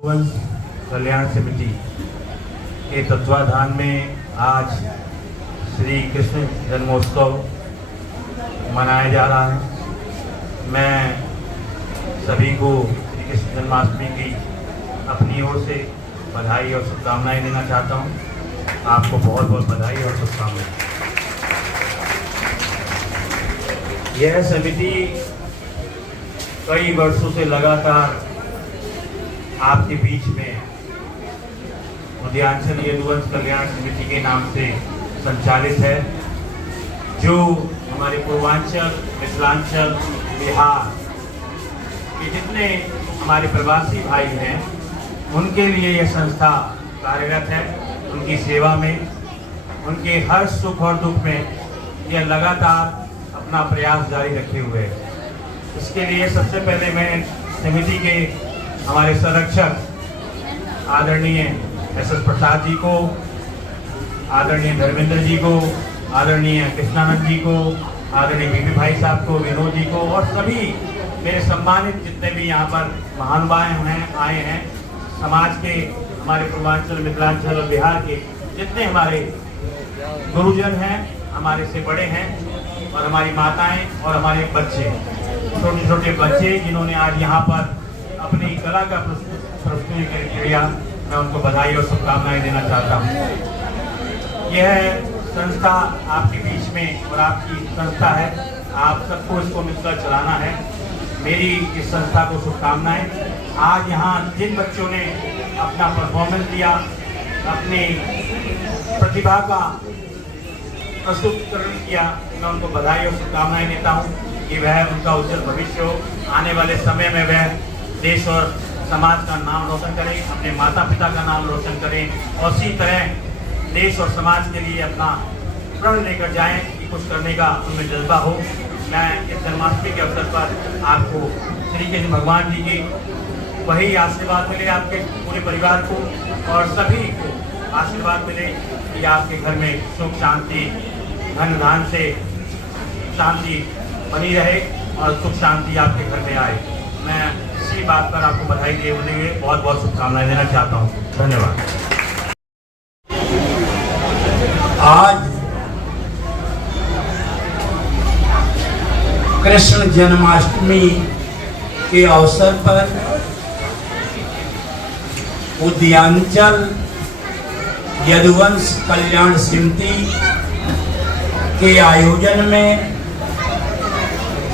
वंश कल्याण समिति के तत्वाधान में आज श्री कृष्ण जन्मोत्सव मनाया जा रहा है। मैं सभी को श्री कृष्ण जन्माष्टमी की अपनी ओर से बधाई और शुभकामनाएं देना चाहता हूं। आपको बहुत बहुत बधाई और शुभकामनाएं। यह समिति कई वर्षों से लगातार आपके बीच में उदयांचल यदुवंश कल्याण समिति के नाम से संचालित है, जो हमारे पूर्वांचल, मिथिलांचल, बिहार के जितने हमारे प्रवासी भाई हैं उनके लिए यह संस्था कार्यरत है। उनकी सेवा में, उनके हर सुख और दुख में यह लगातार अपना प्रयास जारी रखे हुए है। इसके लिए सबसे पहले मैं समिति के हमारे संरक्षक आदरणीय एस.एस. प्रसाद जी को, आदरणीय धर्मेंद्र जी को, आदरणीय कृष्णानंद जी को, आदरणीय बीपी भाई साहब को, विनोद जी को और सभी मेरे सम्मानित जितने भी यहाँ पर महानुभाव हैं आए हैं, समाज के हमारे पूर्वांचल, मिथिलांचल और बिहार के जितने हमारे गुरुजन हैं, हमारे से बड़े हैं और हमारी माताएं और हमारे बच्चे, छोटे छोटे बच्चे जिन्होंने आज यहाँ पर अपनी कला का प्रस्तुति किया, मैं उनको बधाई और शुभकामनाएं देना चाहता हूँ। यह संस्था आपके बीच में और आपकी संस्था है, आप सबको इसको मिलकर चलाना है। मेरी इस संस्था को शुभकामनाएं। आज यहाँ जिन बच्चों ने अपना परफॉर्मेंस दिया, अपनी प्रतिभा का प्रस्तुतिकरण किया, मैं उनको बधाई और शुभकामनाएं देता हूँ कि वह उनका उज्जवल भविष्य हो। आने वाले समय में वह देश और समाज का नाम रोशन करें, अपने माता पिता का नाम रोशन करें और इसी तरह देश और समाज के लिए अपना प्रण लेकर जाएं कि कुछ करने का उनमें जज्बा हो। मैं इस जन्माष्टमी के अवसर पर आपको श्री कृष्ण भगवान जी की वही आशीर्वाद मिले, आपके पूरे परिवार को और सभी को आशीर्वाद मिले कि आपके घर में सुख शांति, धन धान से शांति बनी रहे और सुख शांति आपके घर में आए। मैं इसी बात पर आपको बधाई दिए हुए बहुत बहुत शुभकामनाएं देना चाहता हूँ। धन्यवाद। आज कृष्ण जन्माष्टमी के अवसर पर उदयांचल यदुवंश कल्याण समिति के आयोजन में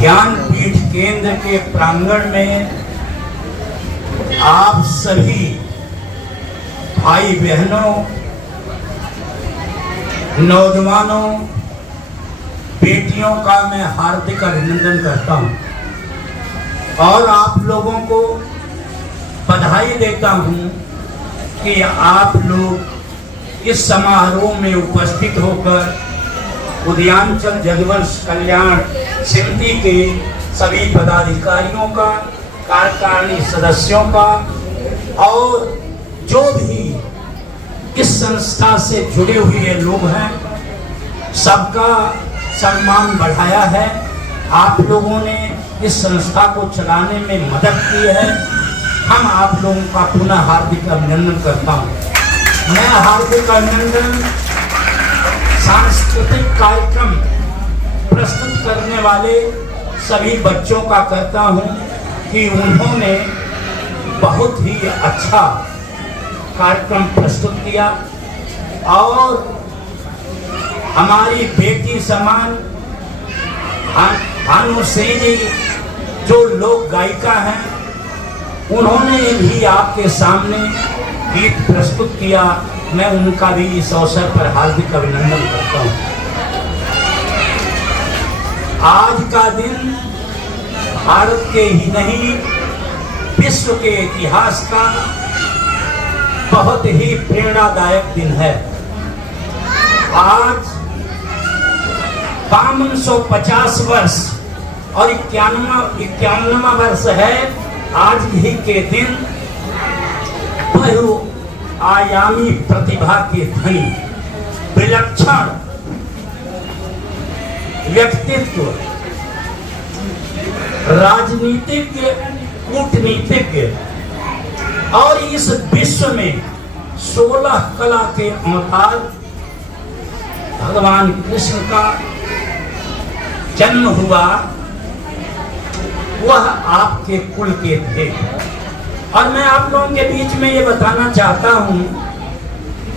ज्ञानपीठ केंद्र के प्रांगण में आप सभी भाई बहनों, नौजवानों, बेटियों का मैं हार्दिक अभिनंदन करता हूं और आप लोगों को बधाई देता हूं कि आप लोग इस समारोह में उपस्थित होकर उदयांचल यदुवंश कल्याण समिति के सभी पदाधिकारियों का, कार्यकारिणी सदस्यों का और जो भी इस संस्था से जुड़े हुए लोग हैं, सबका सम्मान बढ़ाया है। आप लोगों ने इस संस्था को चलाने में मदद की है। हम आप लोगों का पुनः हार्दिक अभिनंदन करता हूँ। मैं हार्दिक अभिनंदन सांस्कृतिक कार्यक्रम प्रस्तुत करने वाले सभी बच्चों का करता हूं कि उन्होंने बहुत ही अच्छा कार्यक्रम प्रस्तुत किया और हमारी बेटी समान भानुश्री जी जो लोक गायिका हैं, उन्होंने भी आपके सामने गीत प्रस्तुत किया। मैं उनका भी इस अवसर पर हार्दिक अभिनंदन करता हूं। आज का दिन भारत के ही नहीं, विश्व के इतिहास का बहुत ही प्रेरणादायक दिन है। आज 5250 वर्ष और 51वां वर्ष है आज ही के दिन। आयामी प्रतिभा के धनी, विलक्षण व्यक्तित्व, राजनीतिज्ञ, कूटनीतिज्ञ और इस विश्व में 16 कला के अवतार भगवान कृष्ण का जन्म हुआ, वह आपके कुल के थे। और मैं आप लोगों के बीच में ये बताना चाहता हूं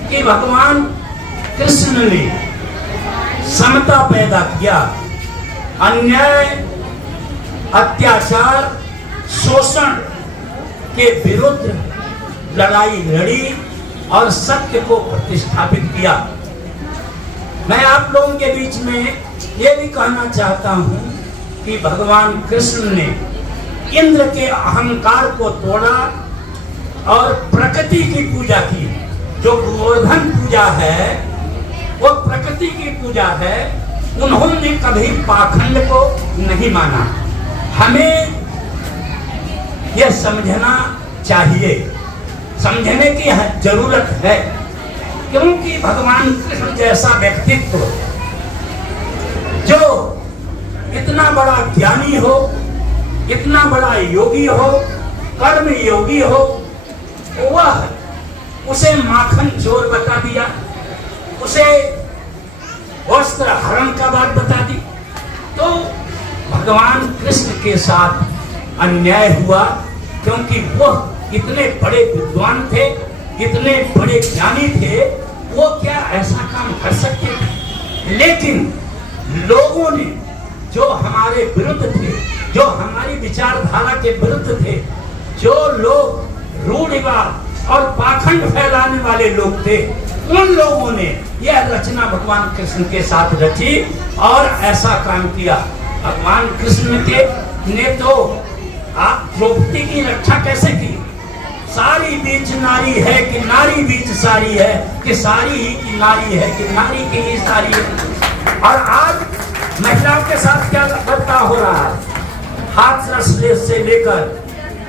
कि भगवान कृष्ण ने समता पैदा किया, अन्याय, अत्याचार, शोषण के विरुद्ध लड़ाई लड़ी और सत्य को प्रतिष्ठापित किया। मैं आप लोगों के बीच में ये भी कहना चाहता हूं कि भगवान कृष्ण ने इंद्र के अहंकार को तोड़ा और प्रकृति की पूजा की। जो गोवर्धन पूजा है वो प्रकृति की पूजा है। उन्होंने कभी पाखंड को नहीं माना। हमें यह समझना चाहिए, समझने की जरूरत है, क्योंकि भगवान कृष्ण जैसा व्यक्तित्व जो इतना बड़ा ज्ञानी हो, इतना बड़ा योगी हो, कर्म योगी हो, वह उसे माखन चोर बता दिया, उसे वस्त्र हरण का बात बता दी। तो भगवान कृष्ण के साथ अन्याय हुआ, क्योंकि वह इतने बड़े विद्वान थे, इतने बड़े ज्ञानी थे, वो क्या ऐसा काम कर सकते थे? लेकिन लोगों ने जो हमारे विरुद्ध थे, जो हमारी विचारधारा के विरुद्ध थे, जो लोग रूढ़िवाद और पाखंड फैलाने वाले लोग थे, उन लोगों ने यह रचना भगवान कृष्ण के साथ रची और ऐसा काम किया। भगवान कृष्ण ने तो आप द्रौपदी की रक्षा कैसे की? सारी बीच नारी है कि नारी बीच सारी है, कि सारी ही की नारी है कि नारी की ही सारी है। और आज महिलाओं के साथ क्या बर्ताव हो रहा है? हाथरस से लेकर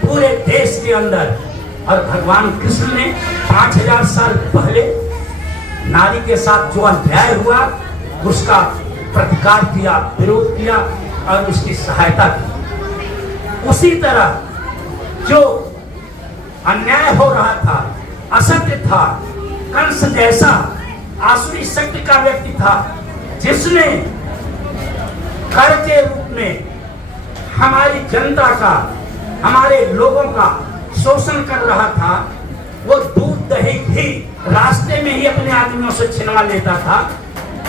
पूरे देश के अंदर। और भगवान कृष्ण ने 5000 साल पहले नारी के साथ जो अन्याय हुआ उसका प्रतिकार किया, विरोध किया और उसकी सहायता की। उसी तरह जो अन्याय हो रहा था, असत्य था, कंस जैसा आसुरी शक्ति का व्यक्ति था, जिसने कर के रूप में हमारी जनता का, हमारे लोगों का शोषण कर रहा था, वो दूध दही घी रास्ते में ही अपने आदमियों से छिनवा लेता था,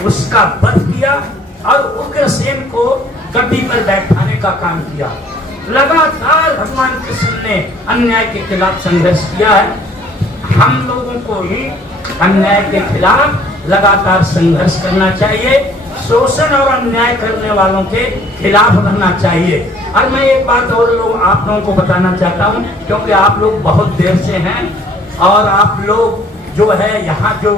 उसका वध किया और उग्रसेन को गद्दी पर बैठाने का काम किया। लगातार भगवान कृष्ण ने अन्याय के खिलाफ संघर्ष किया है। हम लोगों को ही अन्याय के खिलाफ लगातार संघर्ष करना चाहिए, शोषण और अन्याय करने वालों के खिलाफ रहना चाहिए। और मैं एक बात और आप लोगों को बताना चाहता हूं, क्योंकि आप लोग बहुत देर से हैं और आप लोग जो है यहाँ जो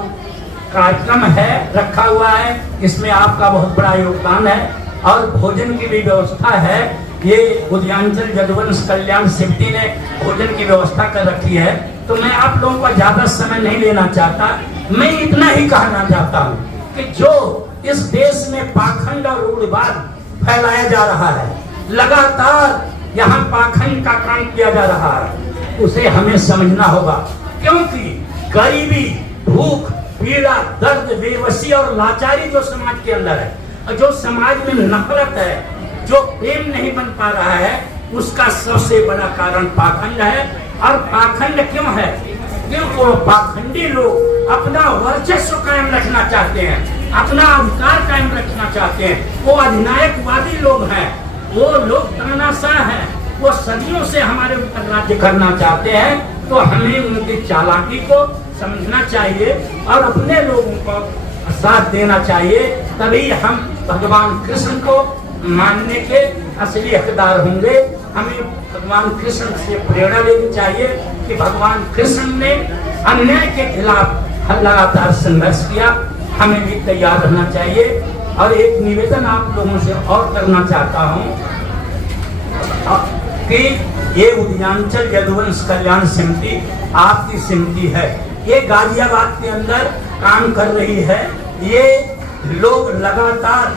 कार्यक्रम है रखा हुआ है, इसमें आपका बहुत बड़ा योगदान है और भोजन की भी व्यवस्था है। ये उदयांचल यदुवंश कल्याण समिति ने भोजन की व्यवस्था कर रखी है। तो मैं आप लोगों का ज्यादा समय नहीं लेना चाहता, मैं इतना ही कहना चाहता हूँ कि जो इस देश में पाखंड और रूढ़िवाद फैलाया जा रहा है, लगातार यहाँ पाखंड का काम किया जा रहा है, उसे हमें समझना होगा। क्योंकि गरीबी, भूख, पीड़ा, दर्द, बेबसी और लाचारी जो समाज के अंदर है, और जो समाज में नफरत है, जो प्रेम नहीं बन पा रहा है, उसका सबसे बड़ा कारण पाखंड है। और पाखंड क्यों है? क्योंकि वो पाखंडी लोग अपना वर्चस्व कायम रखना चाहते हैं, अपना अधिकार कायम रखना चाहते हैं। वो अधिनायकवादी लोग हैं, वो लोग तानाशाह हैं, वो सदियों से हमारे ऊपर राज्य करना चाहते हैं। तो हमें उनकी चालाकी को समझना चाहिए और अपने लोगों को साथ देना चाहिए, तभी हम भगवान कृष्ण को मानने के असली हकदार होंगे। हमें भगवान कृष्ण से प्रेरणा लेनी चाहिए कि भगवान कृष्ण ने अन्याय के खिलाफ लगातार संघर्ष किया, हमें भी तैयार रहना चाहिए। और एक निवेदन आप लोगों से और करना चाहता हूँ कि ये उदयांचल यदुवंश कल्याण समिति आपकी समिति है, ये गाजियाबाद के अंदर काम कर रही है। ये लोग लगातार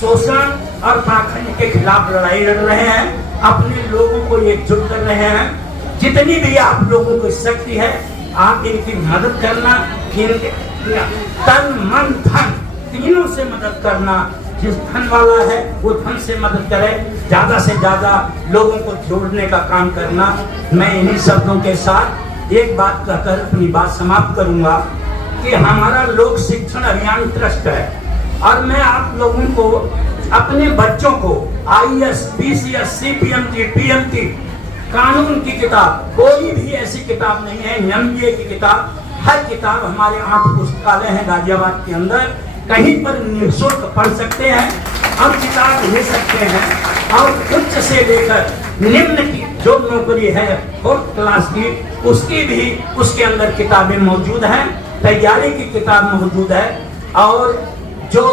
शोषण और पाखंड के खिलाफ लड़ाई लड़ रहे हैं, अपने लोगों को एकजुट कर रहे हैं। जितनी भी आप लोगों को शक्ति है, आप इनकी मदद करना, इनके तन मन धन तीनों से मदद करना। जिस धन वाला है वो धन से मदद करे, ज्यादा से ज्यादा लोगों को जोड़ने का काम करना। मैं इन्हीं शब्दों के साथ एक बात कहकर अपनी बात समाप्त करूंगा कि हमारा लोक शिक्षण अभियान ट्रस्ट है और मैं आप लोगों को अपने बच्चों को IAS, PCS, CPMT, PMT कानून की किताब, कोई भी ऐसी किताब नहीं है, MBA की किताब, हर किताब हमारे 8 पुस्तकालय हैं गाजियाबाद के अंदर, कहीं पर निःशुल्क पढ़ सकते हैं और किताब ले सकते हैं। और उच्च से लेकर निम्न की जो नौकरी है 4th क्लास की, उसकी भी उसके अंदर किताबें मौजूद हैं, तैयारी की किताब मौजूद है और जो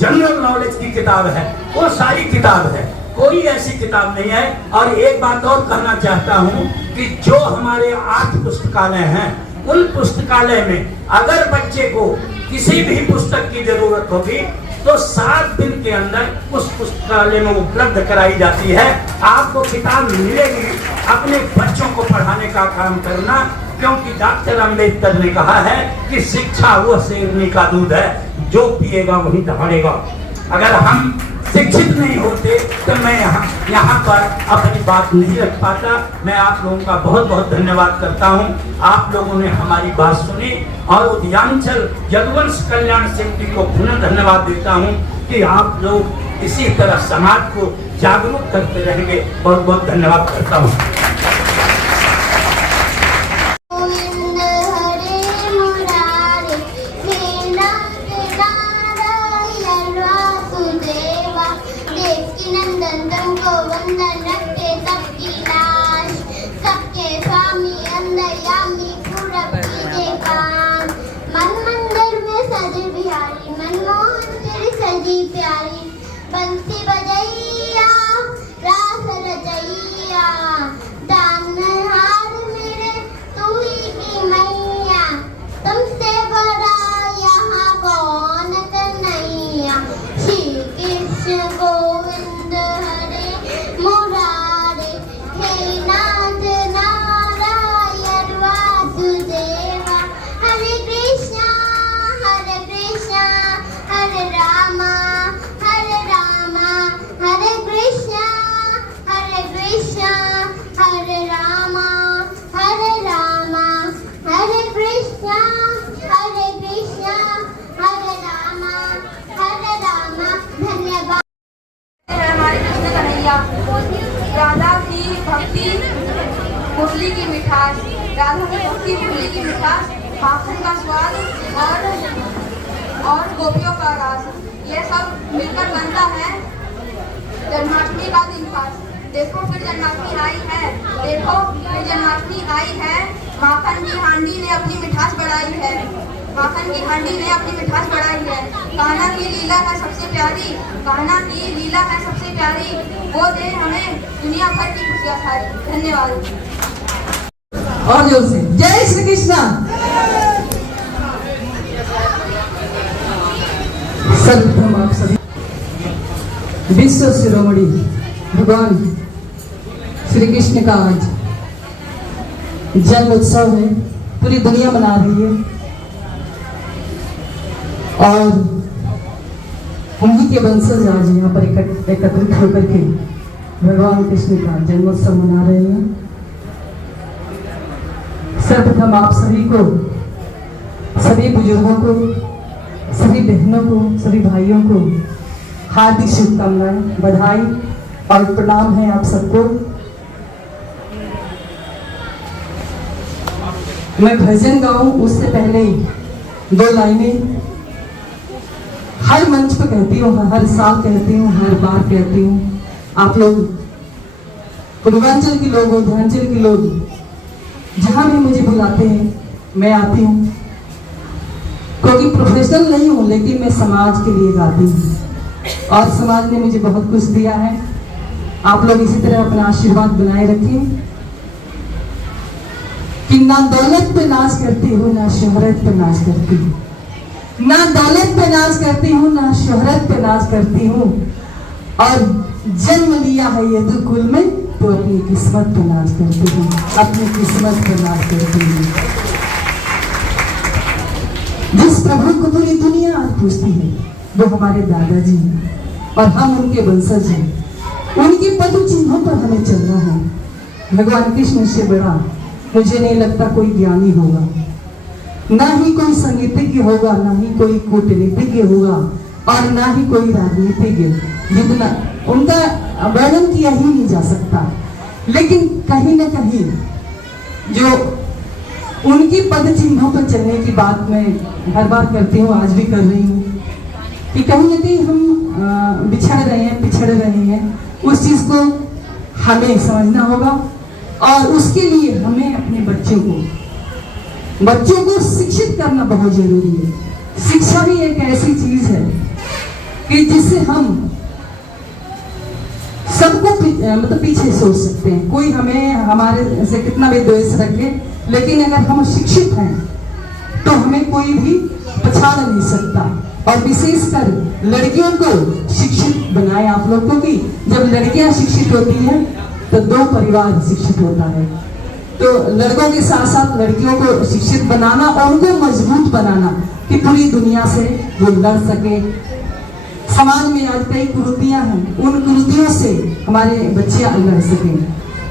जनरल नॉलेज की किताब है वो सारी किताब है, कोई ऐसी किताब नहीं है। और एक बात और कहना चाहता हूँ कि जो हमारे 8 पुस्तकालय हैं, उन पुस्तकालय में अगर बच्चे को किसी भी पुस्तक की जरूरत होगी तो 7 दिन के अंदर उस पुस्तकालय में उपलब्ध कराई जाती है। आपको किताब मिलेगी, अपने बच्चों को पढ़ाने का काम करना, क्योंकि डॉक्टर अंबेडकर ने कहा है कि शिक्षा वो शेरनी का दूध है, जो पिएगा वही दहाड़ेगा। अगर हम शिक्षित नहीं होते तो मैं यहाँ पर अपनी बात नहीं रख पाता। मैं आप लोगों का बहुत बहुत धन्यवाद करता हूँ। आप लोगों ने हमारी बात सुनी और उद्यांचल यदुवंश कल्याण समिति को पुनः धन्यवाद देता हूँ कि आप लोग इसी तरह समाज को जागरूक करते रहेंगे। बहुत बहुत धन्यवाद करता हूँ। प्यारी बंसी बजैया रास रचैया, दानहार मेरे तू ही की मैया, तुमसे बड़ा यहाँ कौन कन्हैया। श्री कृष्ण गोविंद हरे मुरारे, हे नाथ नारायण वासुदेवा। हरे कृष्णा हरे रामा हरे रामा, हरे कृष्णा हरे रामा हरे रामा, हरे कृष्णा हरे रामा हरे रामा। धन्यवाद। हमारे कृष्ण कन्हैया, राधा की भक्ति मुरली की मिठास, राधा की भक्ति मुरली की मिठास, माखन का स्वाद और गोपियों का रास, ये सब मिलकर बनता है जन्माष्टमी का दिन खास। देखो फिर जन्माष्टमी आई है, देखो फिर जन्माष्टमी आई है, माखन की हांडी ने अपनी मिठास बढ़ाई है, माखन की हांडी ने अपनी मिठास बढ़ाई है। कान्हा की लीला है सबसे प्यारी, कान्हा की लीला है सबसे प्यारी, वो दे हमें दुनिया भर की खुशियाँ सारी। धन्यवाद। और जोर से जय श्री कृष्णा। सर्वप्रथम आप सभी विश्व शिरोमणि भगवान श्री कृष्ण का आज जन्म उत्सव है, पूरी दुनिया मना रही है और उन्हीं के वंशज आज यहाँ पर एकत्रित होकर के भगवान कृष्ण का जन्मोत्सव मना रहे हैं। सर्वप्रथम आप सभी को, सभी बुजुर्गों को, सभी बहनों को, सभी भाइयों को हार्दिक शुभकामनाएं, बधाई और प्रणाम है आप सबको। मैं भजन गाऊं उससे पहले 2 लाइनें हर मंच पर कहती हूँ, हर साल कहती हूँ, हर बार कहती हूँ। आप लोग पूर्वांचल के लोग, उद्यांचल के लोग जहाँ भी मुझे बुलाते हैं मैं आती हूँ, क्योंकि प्रोफेशनल नहीं हूँ लेकिन मैं समाज के लिए गाती हूँ और समाज ने मुझे बहुत कुछ दिया है। आप लोग इसी तरह अपना आशीर्वाद बनाए रखें कि ना दौलत पे नाज करती हूँ, ना शोहरत पे नाज करती हूँ, ना दौलत पे नाज करती हूँ, ना शोहरत पे नाज करती हूँ, और जन्म लिया है यदु कुल में तो अपनी किस्मत पर नाज करते हैं, अपनी किस्मत पर नाज करते हैं। जिस प्रभु को पूरी दुनिया आज पूछती है वो हमारे दादाजी हैं और हम उनके वंशज हैं। उनके पद चिन्हों पर हमें चलना है। भगवान कृष्ण से बड़ा मुझे नहीं लगता कोई ज्ञानी होगा, ना ही कोई संगीतज्ञ होगा, ना ही कोई कूटनीतिज्ञ होगा और ना ही कोई राजनीतिज्ञ, जितना उनका वर्णन किया ही नहीं जा सकता। लेकिन कहीं ना कहीं जो उनकी पद चिन्हों पर चलने की बात मैं हर बार करती हूँ, आज भी कर रही हूँ कि कहीं ना कहीं हम बिछड़ रहे हैं, पिछड़ रहे हैं। उस चीज को हमें समझना होगा और उसके लिए हमें अपने बच्चों को शिक्षित करना बहुत जरूरी है। शिक्षा भी एक ऐसी चीज है कि जिससे हम सबको मतलब पीछे सोच सकते हैं। कोई हमें हमारे से कितना भी द्वेष रखे, लेकिन अगर हम शिक्षित हैं तो हमें कोई भी पछाड़ नहीं सकता। और विशेषकर लड़कियों को शिक्षित बनाए आप लोग, क्योंकि जब लड़कियां शिक्षित होती हैं तो दो परिवार शिक्षित होता है। तो लड़कों के साथ साथ लड़कियों को शिक्षित बनाना और उनको मजबूत बनाना कि पूरी दुनिया से वो लड़ सके। समाज में आज कई कुरीतियां हैं, उन कुरीतियों से हमारे बच्चे लड़ सके।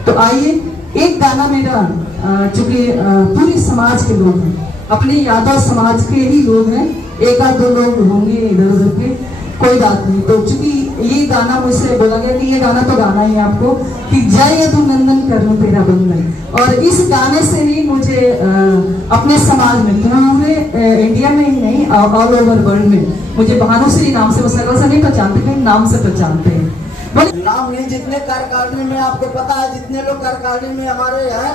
तो आइए एक गाना मेरा, चूंकि पूरे समाज के लोग हैं, अपने यादव समाज के ही लोग हैं, एक आध दो लोग होंगे इधर उधर के, कोई बात नहीं। तो चूंकि ये गाना मुझसे बोला गया कि ये गाना तो गाना ही है आपको कि जय यदुनंदन करूं तेरा बंधन, और इस गाने से ही मुझे अपने समाज में, पूरे इंडिया में ही नहीं ऑल ओवर वर्ल्ड में मुझे भानुश्री नाम से, वो सर्वल से नहीं पहचानते, लेकिन नाम से पहचानते हैं। नाम नहीं, जितने कार्यकारिणी में आपको पता है, जितने लोग कार्यकारिणी में हमारे हैं,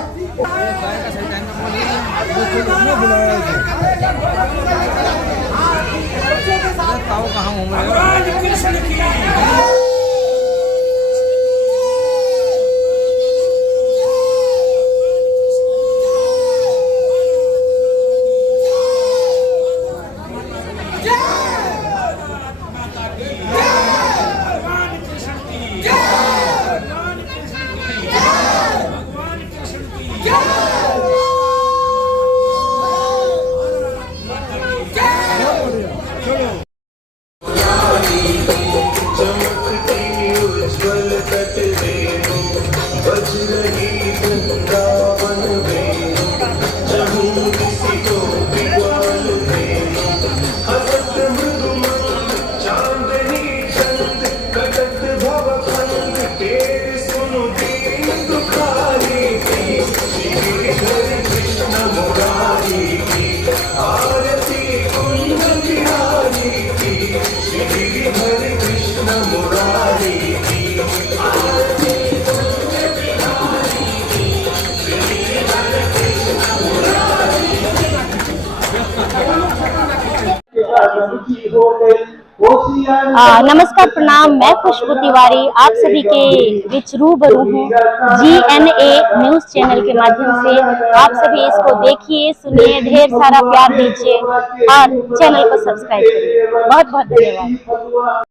नमस्कार, प्रणाम। मैं खुशबू तिवारी आप सभी के बीच रूबरू हूँ GNA न्यूज चैनल के माध्यम से। आप सभी इसको देखिए, सुनिए, ढेर सारा प्यार दीजिए और चैनल को सब्सक्राइब करिए। बहुत बहुत धन्यवाद।